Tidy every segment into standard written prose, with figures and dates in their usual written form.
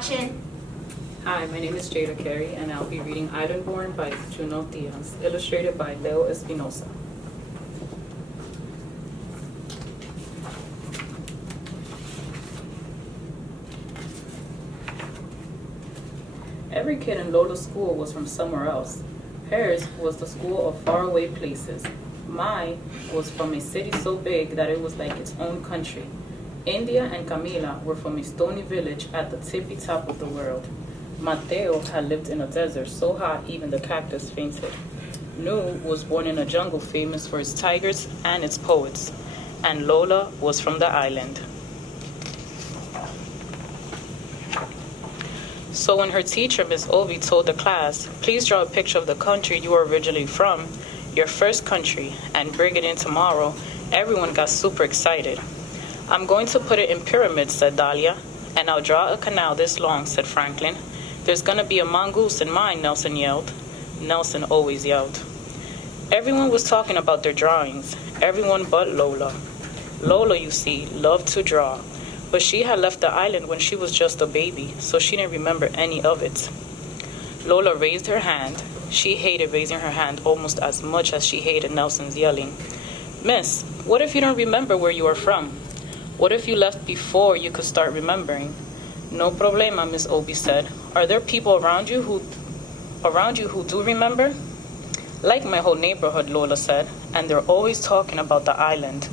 Action. Hi, my name is Ms Kery, and I'll be reading Islandborn by Juno Diaz, illustrated by Leo Espinosa. Every kid in Lola's school was from somewhere else. Hers was the school of faraway places. Mine was from a city so big that it was like its own country. India and Camila were from a stony village at the tippy top of the world. Mateo had lived in a desert so hot even the cactus fainted. Nu was born in a jungle famous for its tigers and its poets. And Lola was from the island. So when her teacher, Ms. Ovi, told the class, please draw a picture of the country you are originally from, your first country, and bring it in tomorrow, everyone got super excited. I'm going to put it in pyramids, said Dahlia. And I'll draw a canal this long, said Franklin. There's going to be a mongoose in mine, Nelson yelled. Nelson always yelled. Everyone was talking about their drawings, everyone but Lola. Lola, you see, loved to draw. But she had left the island when she was just a baby, so she didn't remember any of it. Lola raised her hand. She hated raising her hand almost as much as she hated Nelson's yelling. Miss, what if you don't remember where you are from? What if you left before you could start remembering? No problema, Miss Obi said. Are there people around you who do remember? Like my whole neighborhood, Lola said, and they're always talking about the island.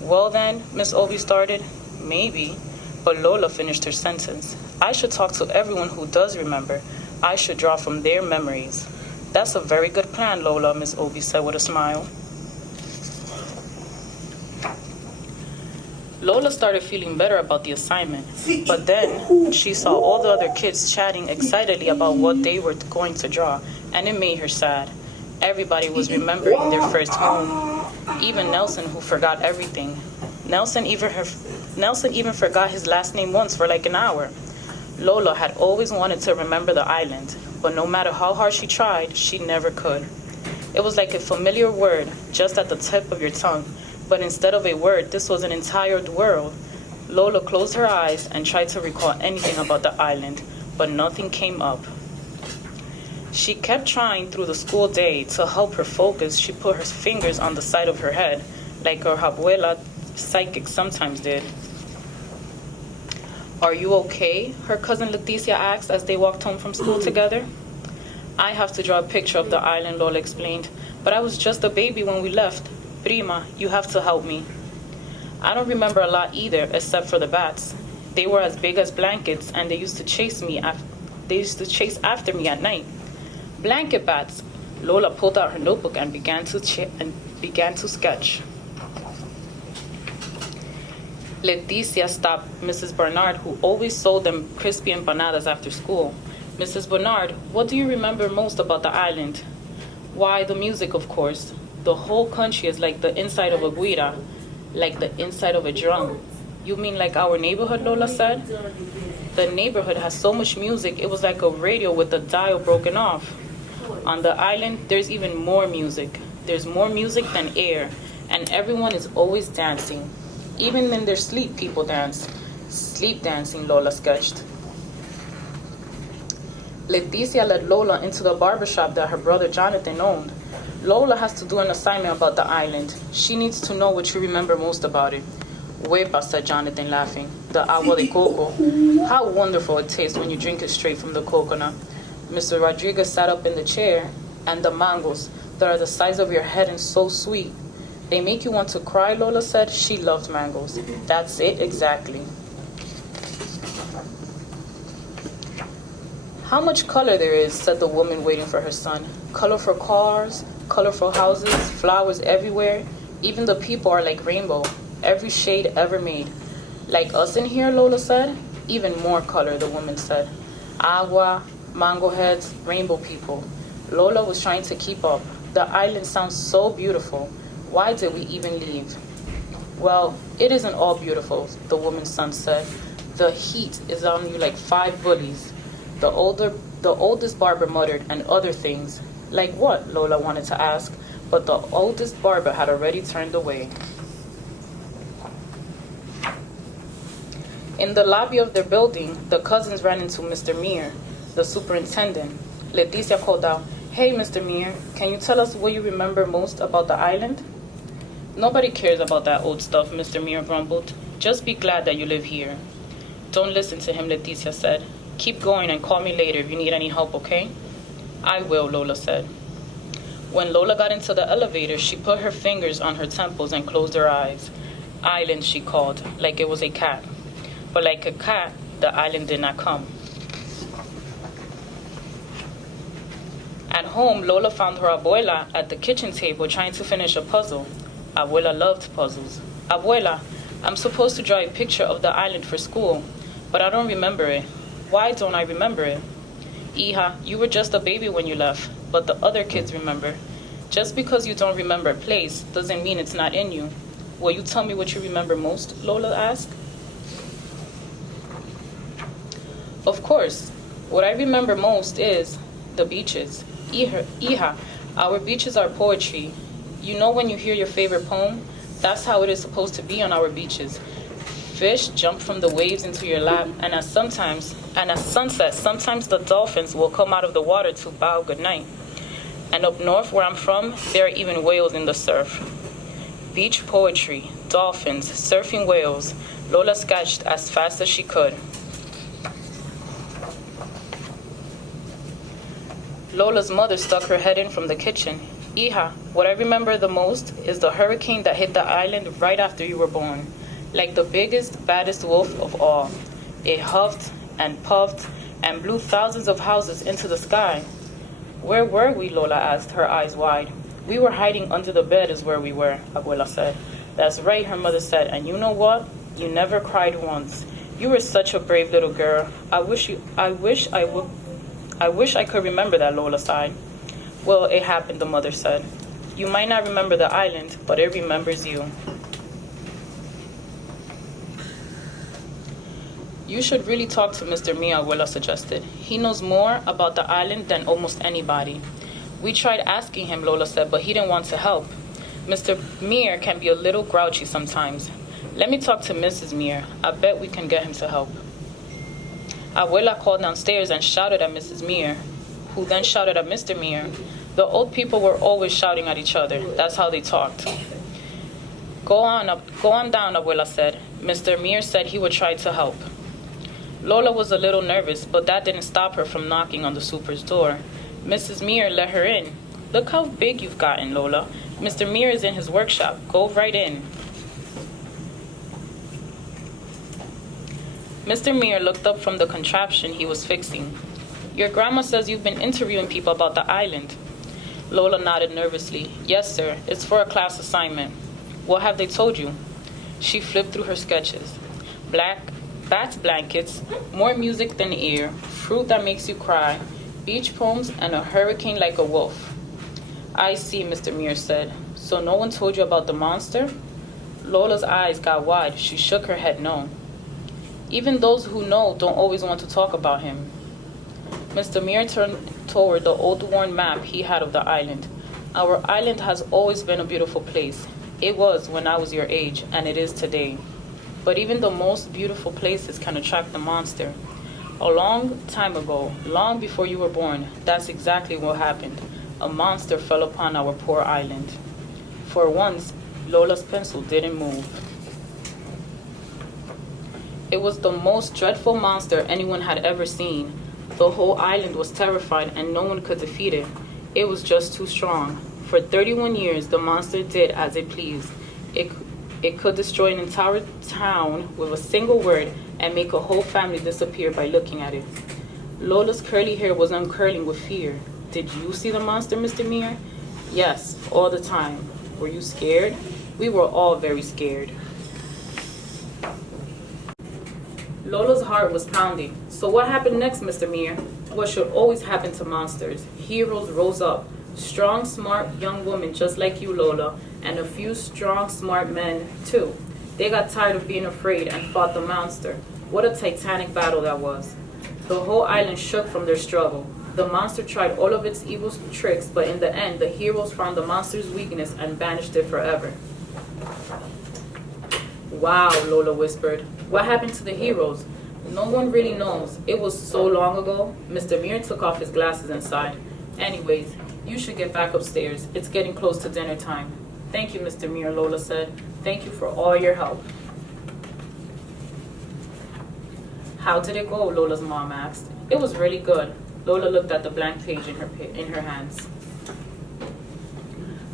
Well then, Miss Obi started. Maybe, but Lola finished her sentence. I should talk to everyone who does remember. I should draw from their memories. That's a very good plan, Lola, Miss Obi said with a smile. Lola started feeling better about the assignment, but then she saw all the other kids chatting excitedly about what they were going to draw, and it made her sad. Everybody was remembering their first home, even Nelson, who forgot everything. Nelson even forgot his last name once for like an hour. Lola had always wanted to remember the island, but no matter how hard she tried, she never could. It was like a familiar word just at the tip of your tongue, but instead of a word, this was an entire world. Lola closed her eyes and tried to recall anything about the island, but nothing came up. She kept trying through the school day. To help her focus, she put her fingers on the side of her head, like her abuela psychic sometimes did. Are you okay? Her cousin Leticia asked as they walked home from school together. I have to draw a picture of the island, Lola explained, but I was just a baby when we left. Prima, you have to help me. I don't remember a lot either, except for the bats. They were as big as blankets, and they used to chase after me at night. Blanket bats. Lola pulled out her notebook and began to sketch. Leticia stopped Mrs. Bernard, who always sold them crispy empanadas after school. Mrs. Bernard, what do you remember most about the island? Why, the music, of course. The whole country is like the inside of a guira, like the inside of a drum. You mean like our neighborhood, Lola said? The neighborhood has so much music, it was like a radio with the dial broken off. On the island, there's even more music. There's more music than air, and everyone is always dancing. Even in their sleep, people dance. Sleep dancing, Lola sketched. Leticia led Lola into the barbershop that her brother Jonathan owned. Lola has to do an assignment about the island. She needs to know what you remember most about it. Huepa, said Jonathan, laughing. The agua de coco. How wonderful it tastes when you drink it straight from the coconut. Mr. Rodriguez sat up in the chair. And the mangoes, that are the size of your head and so sweet. They make you want to cry, Lola said. She loved mangoes. That's it, exactly. How much color there is, said the woman waiting for her son. Colorful cars, colorful houses, flowers everywhere. Even the people are like rainbow, every shade ever made. Like us in here, Lola said. Even more color, the woman said. Agua, mango heads, rainbow people. Lola was trying to keep up. The island sounds so beautiful. Why did we even leave? Well, it isn't all beautiful, the woman's son said. The heat is on you like 5 bullies. The oldest barber muttered, and other things. Like what? Lola wanted to ask, but the oldest barber had already turned away. In the lobby of their building, the cousins ran into Mr. Meir, the superintendent. Leticia called out, "Hey, Mr. Meir, can you tell us what you remember most about the island?" "Nobody cares about that old stuff," Mr. Meir grumbled. "Just be glad that you live here." "Don't listen to him," Leticia said. "Keep going and call me later if you need any help, okay?" "I will," Lola said. When Lola got into the elevator, she put her fingers on her temples and closed her eyes. "Island," she called, like it was a cat. But like a cat, the island did not come. At home, Lola found her abuela at the kitchen table trying to finish a puzzle. Abuela loved puzzles. "Abuela, I'm supposed to draw a picture of the island for school, but I don't remember it. Why don't I remember it?" "Hija, you were just a baby when you left, but the other kids remember. Just because you don't remember a place doesn't mean it's not in you. Will you tell me what you remember most?" Lola asked. "Of course. What I remember most is the beaches. Hija, our beaches are poetry. You know when you hear your favorite poem? That's how it is supposed to be on our beaches. Fish jump from the waves into your lap, and at sunset, sometimes the dolphins will come out of the water to bow goodnight. And up north where I'm from, there are even whales in the surf." Beach poetry, dolphins, surfing whales. Lola sketched as fast as she could. Lola's mother stuck her head in from the kitchen. "Hija, what I remember the most is the hurricane that hit the island right after you were born. Like the biggest, baddest wolf of all. It huffed and puffed and blew thousands of houses into the sky." "Where were we?" Lola asked, her eyes wide. "We were hiding under the bed is where we were," Abuela said. "That's right," her mother said, "and you know what? You never cried once. You were such a brave little girl. I wish I could remember that," Lola sighed. "Well, it happened," the mother said. "You might not remember the island, but it remembers you." "You should really talk to Mr. Mia," Abuela suggested. "He knows more about the island than almost anybody." "We tried asking him," Lola said, "but he didn't want to help. Mr. Meir can be a little grouchy sometimes. Let me talk to Mrs. Meir. I bet we can get him to help." Abuela called downstairs and shouted at Mrs. Meir, who then shouted at Mr. Meir. The old people were always shouting at each other. That's how they talked. Go on down," Abuela said. Mr. Meir said he would try to help." Lola was a little nervous, but that didn't stop her from knocking on the super's door. Mrs. Meir let her in. "Look how big you've gotten, Lola. Mr. Meir is in his workshop. Go right in." Mr. Meir looked up from the contraption he was fixing. "Your grandma says you've been interviewing people about the island." Lola nodded nervously. "Yes, sir. It's for a class assignment." "What have they told you?" She flipped through her sketches. Bats blankets, more music than air, fruit that makes you cry, beach poems, and a hurricane like a wolf. "I see," Mr. Meir said. "So no one told you about the monster?" Lola's eyes got wide. She shook her head no. "Even those who know don't always want to talk about him." Mr. Meir turned toward the old worn map he had of the island. "Our island has always been a beautiful place. It was when I was your age, and it is today. But even the most beautiful places can attract the monster. A long time ago, long before you were born, that's exactly what happened. A monster fell upon our poor island." For once, Lola's pencil didn't move. It was the most dreadful monster anyone had ever seen. The whole island was terrified and no one could defeat it. It was just too strong. For 31 years, the monster did as it pleased. It could destroy an entire town with a single word and make a whole family disappear by looking at it. Lola's curly hair was uncurling with fear. "Did you see the monster, Mr. Meir?" "Yes, all the time." "Were you scared?" "We were all very scared." Lola's heart was pounding. "So what happened next, Mr. Meir?" "What should always happen to monsters. Heroes rose up. Strong, smart young women just like you, Lola, and a few strong, smart men, too. They got tired of being afraid and fought the monster. What a titanic battle that was. The whole island shook from their struggle. The monster tried all of its evil tricks, but in the end, the heroes found the monster's weakness and banished it forever." "Wow," Lola whispered. What happened to the heroes? No one really knows. It was so long ago. Mr. Muir took off his glasses and sighed. Anyways, you should get back upstairs. It's getting close to dinner time. Thank you, Mr. Muir, Lola said. Thank you for all your help. How did it go? Lola's mom asked. It was really good. Lola looked at the blank page in her hands.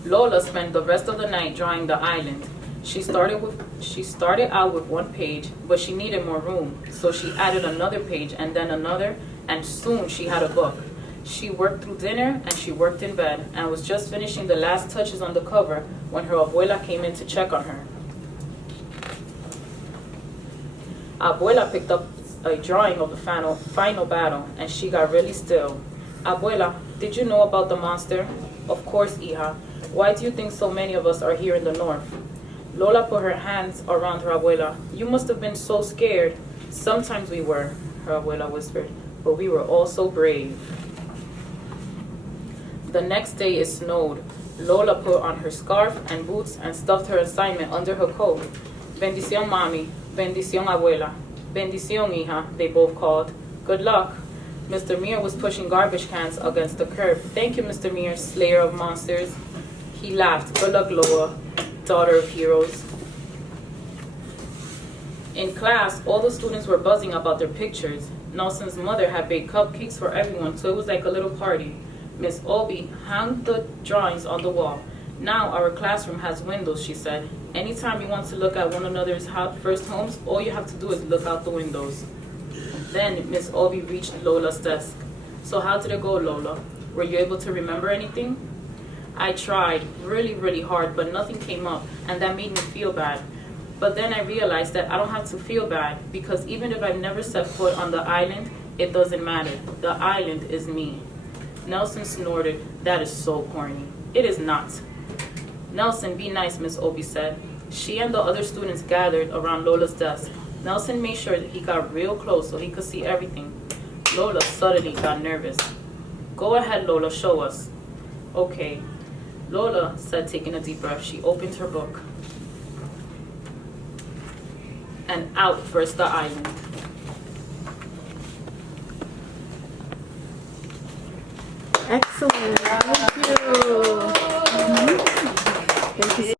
Lola spent the rest of the night drawing the island. She started out with one page, but she needed more room, so she added another page and then another, and soon she had a book. She worked through dinner and she worked in bed and was just finishing the last touches on the cover when her abuela came in to check on her. Abuela picked up a drawing of the final battle, and she got really still. Abuela, did you know about the monster? Of course, hija. Why do you think so many of us are here in the north? Lola put her hands around her abuela. You must have been so scared. Sometimes we were, her abuela whispered, but we were all so brave. The next day it snowed. Lola put on her scarf and boots and stuffed her assignment under her coat. Bendición, mami. Bendición, abuela. Bendición, hija, they both called. Good luck. Mr. Muir was pushing garbage cans against the curb. Thank you, Mr. Muir, slayer of monsters. He laughed. Good luck, Lola, daughter of heroes. In class, all the students were buzzing about their pictures. Nelson's mother had baked cupcakes for everyone, so it was like a little party. Miss Obi hung the drawings on the wall. Now our classroom has windows, she said. Anytime you want to look at one another's first homes, all you have to do is look out the windows. Then Miss Obi reached Lola's desk. So how did it go, Lola? Were you able to remember anything? I tried really, really hard, but nothing came up, and that made me feel bad. But then I realized that I don't have to feel bad, because even if I've never set foot on the island, it doesn't matter. The island is me. Nelson snorted. That is so corny. It is not. Nelson, be nice, Miss Obi said. She and the other students gathered around Lola's desk. Nelson made sure that he got real close so he could see everything. Lola suddenly got nervous. Go ahead, Lola, show us. Okay. Lola said, taking a deep breath. She opened her book. And out burst the island. Excellent. Thank you. Thank you.